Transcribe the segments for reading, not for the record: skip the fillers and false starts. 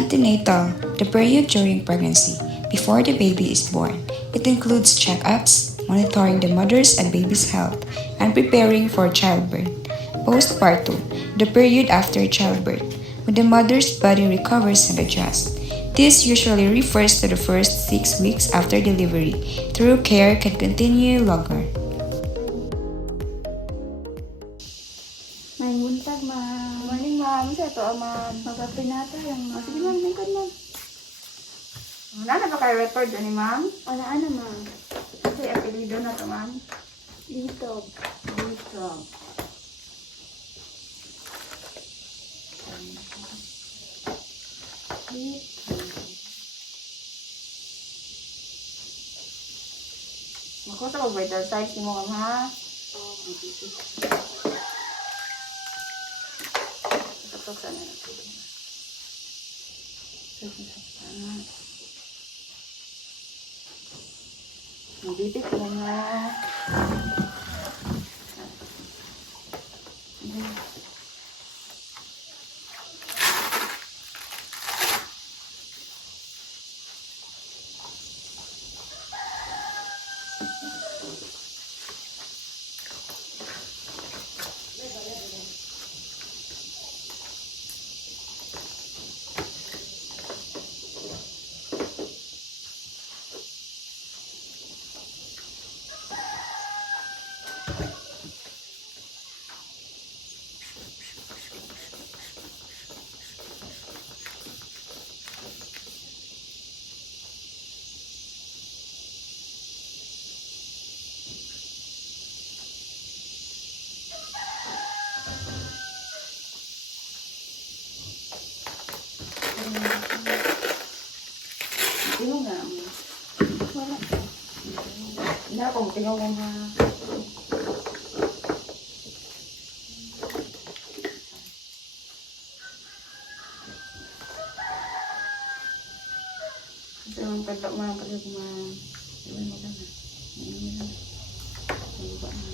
Antenatal, the period during pregnancy, before the baby is born. It includes checkups, monitoring the mother's and baby's health, and preparing for childbirth. Postpartum, the period after childbirth, when the mother's body recovers and adjusts. This usually refers to the first 6 weeks after delivery, though care can continue longer. May buntag, ma'am. Morning, ma'am. Sa ito, ma'am. Mag-apply na tayo, ma'am. Sige, ma'am. Lingkod, ma'am. Wala na ba kayo record ni ma'am? Ano, ma'am? Kasi apelido na to, ma'am. Dito. Dito. Makuha sa vital size ni mo, ma'am, ha? Oh, mabibig. Ito sana na. Mabibig ko na. Tingog na mo. Wala. Hindi akong tingog mo, ha? Ito yung padlok, ma'am. Padlok, ma'am. Iwan mo lang, ha? Iwan mo lang. Iwan mo lang.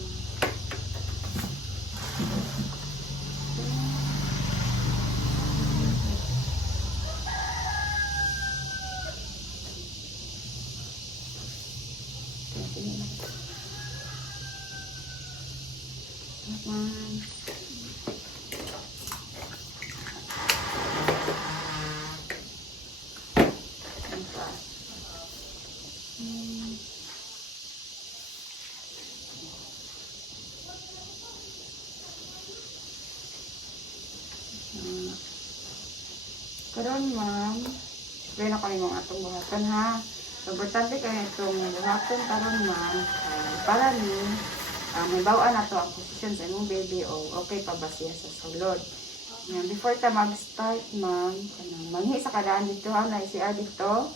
Ma'am. Karon, ma'am, explain ako yung atong buhatan, ha? Importante kayo itong buhatan karon, ma'am, para ni may bawaan na to ang position sa inyong baby o okay pa ba siya sa sulod. Yan, before ta mag-start, ma'am, manghi sa kadaan dito, ha? Na CR dito.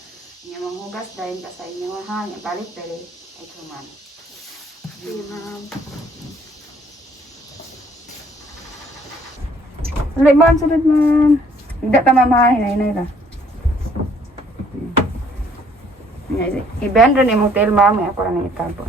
Yan, manghugas dahil ka sa inyo, ha? Yan, balik dali. Ito, ma'am. Sige, ma'am. Sunod, ma'am. Sunod, ma'am. Hindi ka, ma'am, ha? Hinay-hinay ka. Iban rin yung motel, ma'am. Ako lang itapon.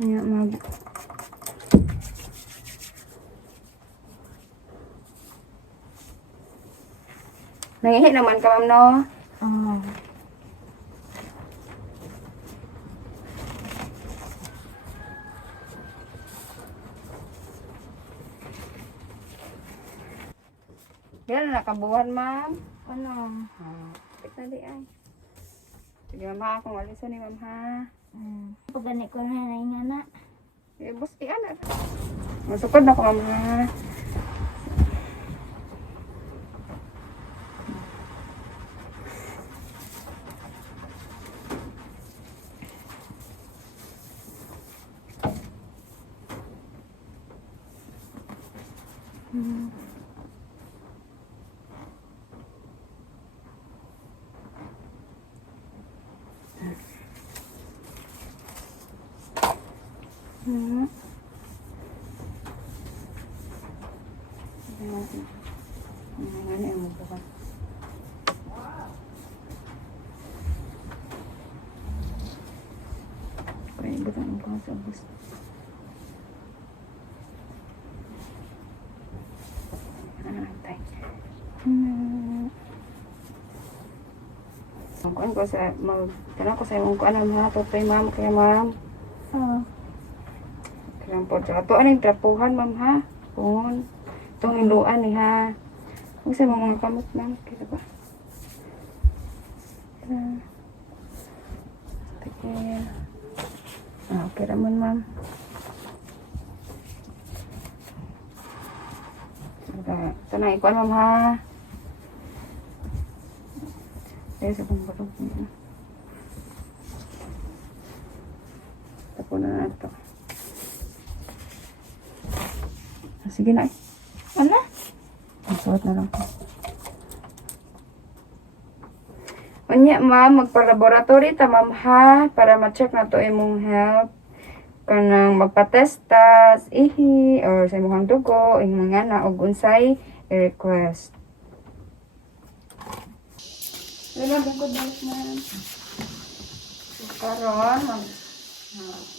Ayan, mag... Nangihi naman ka, ma'am, no? Oo. Yan na nakabuhan, ma'am. Ano? Tali ay. Sige, ma'am, akong alisan ni ma'am, ha? Pag gani ko na nga na. Eh, bus, anak. Masukod na ko, ma'am, ha? Ano yung mukha ka? Ang ko sa bus. Tay. Ang kuan ko sa tanong ko sa imong kuan ha, tutoy ma'am kaya ma'am. Oo. Kailan po siya. Ito anong trapuhan, ma'am, ha? Pun. Itong hiluan, eh, ha? Huwag sa mga kamot, ma'am. Kita ba? Tigil. Okay naman, ma'am. Ito na, ikuan, ma'am, ha? Ayan, sa pang balog. Tapo na ito. Sige na. Ano? Suot na lang ko. Unya, ma'am, magpa-laboratory ta, ma'am, ha? Para ma-check na to imong health. Kanang magpa-testas, ihi, or sa imong dugo, imong nga na, og unsay i-request. Wala, bukod balik, ma'am. Karon,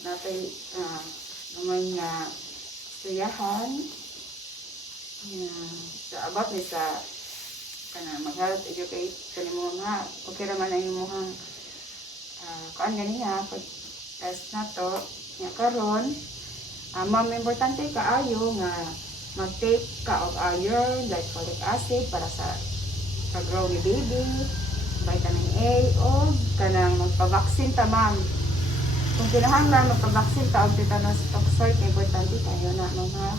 natin, naman nga, suyahan. Sa abot ni sa mag-health educate mo nga okay naman na yung muhang kuan ganiya pag test na to nga karon ma'am importante kaayo nga mag-take ka og iron like folic acid para sa pag-grow ni baby, vitamin A o kanang magpa-vaccine ta ma'am. Kung kinahanglan magpa-vaccine ta og tetanus toxoid importante kayo na ma'am ha.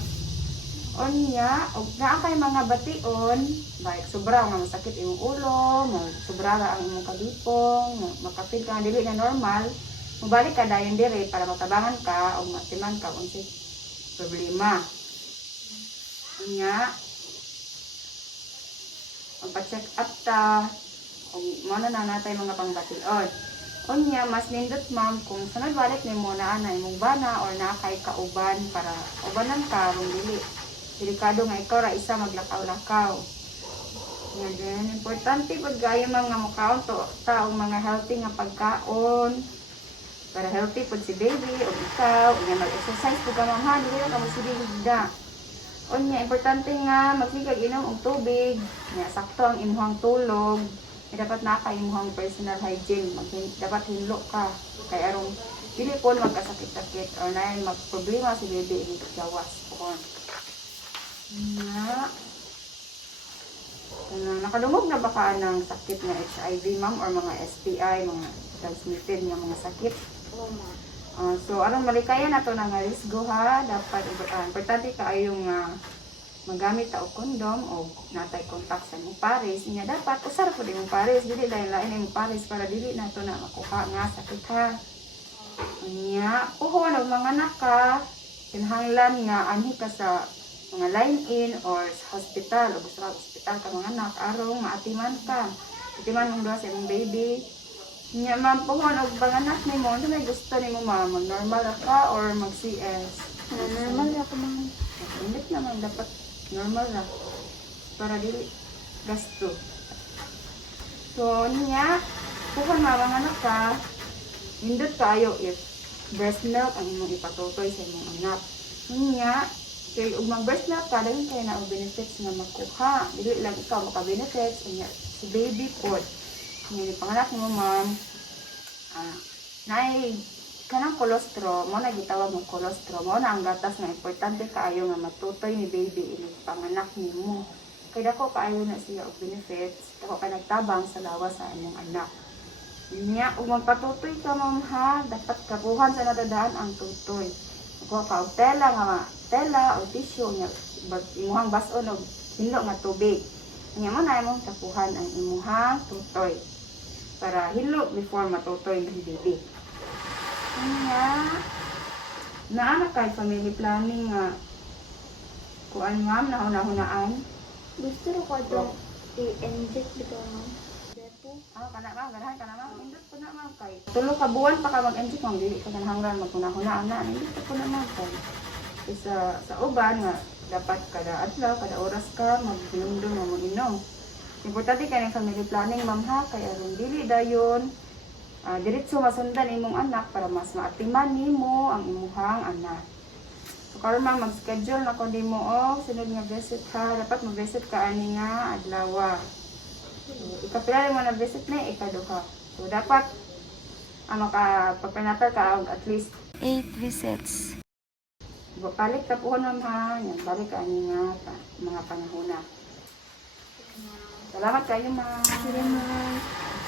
Onya, og naa kay mga bation, like sobra nga masakit imong ulo, sobra ra ang imong kalipong, makapil ka nga dili na normal, mubalik ka dayon dire para matabangan ka og matiman ka unsay problema. Onya, magpa-check up ta, og mo na natay mga pangbation. Onya, mas nindot ma'am kung sunod balik nimo na imong bana or naa kay kauban para ubanan ka kung dili. Delikado nga ikaw ra isa maglakaw-lakaw. Yan din. Importante pag gaya mga mukaon to taong mga healthy nga pagkaon. Para healthy pud si baby o ikaw. Nga mag-exercise pag ka ma'am ha. Dili ka magsiligda. O nga, importante nga magligag inom og tubig. Nga, sakto ang imuhang tulog. Dapat na ka imuhang personal hygiene. Dapat hinlo ka. Kaya arong dili po magkasakit-sakit or na magproblema si baby ini gawas po. Nga. Nakadungog na ba ka ng sakit na HIV, ma'am, or mga STI, mga transmitted nga mga sakit? Oo, ma'am. So, anong malikaya na to nga risgo, ha? Dapat, importante ka ay yung magamit ta og kondom o natay contact sa imong pares. Inya dapat, usar po din imong pares. Dili lain-lain imong pares para dili na to na makuha nga sakit, ha? Inya, puhon og mga naka, kinahanglan nga anhi ka sa mga line-in or sa hospital o gusto ka hospital ka mga anak arong maatiman ka atiman mong doon sa imong baby niya ma'am puhon o banganak ni mo ano may gusto ni mo ma'am mag normal ka or mag CS Normal ako ma'am. hindi naman dapat normal na para dili gasto so niya puhon mabanganak ka hindot kayo if breast milk ang imong ipatutoy sa imong anak niya. Kaya ug mag-breast milk ka, dahil kayo na ang benefits nga makuha. Dili lang ikaw maka-benefits. Si baby pod. Ngayon, panganak mo, ma'am. Naay, kanang kolostro, mo na gitawag ng kolostro. Mo na ang gatas na importante kaayo nga matutoy ni baby ini panganak ni mo. Kaya dako kaayo na siya og benefits. Dako ka nagtabang sa lawas sa inyong anak. Niya, ug magpatutoy ka, ma'am, ha. Dapat kabuhan sa nadadaan ang tutoy. Kuha ka og tela o tissue nga imuhang bason og hinlo nga tubig. Nya mo na imong tapuhan ang imuhang tutoy para hinlo before matutoy ang baby. Nya naa kay family planning nga kuan ma'am nahuna-hunaan. Gusto ko ito i-inject dito ma'am. Depo. Kana ma'am, ganahan kana ma'am. Indot ko na ma'am kay. Tulo ka buwan pa ka mag-inject ma'am dili ka ganahanglan maghuna-hunaan na. Indot ko na ma'am kay. Sa uban nga dapat kada adlaw kada oras ka maghinumdum nga mag-inom. Importante kay ning family planning ma'am ha kay aron dili dayon diretso masundan imong anak para mas maatiman nimo ang imuhang anak. So karon ma'am, mag-schedule na ko nimo og sunod nga visit ha. Dapat mag-visit ka ani nga adlaw. So, ikapila mo na visit na ikaduha. So dapat makapagprenatal ka og at least 8 visits. balik ka po ma'am ha. Yan, balik ka ani nga mga panahon na. Salamat kayo ma'am. Sige, ma'am.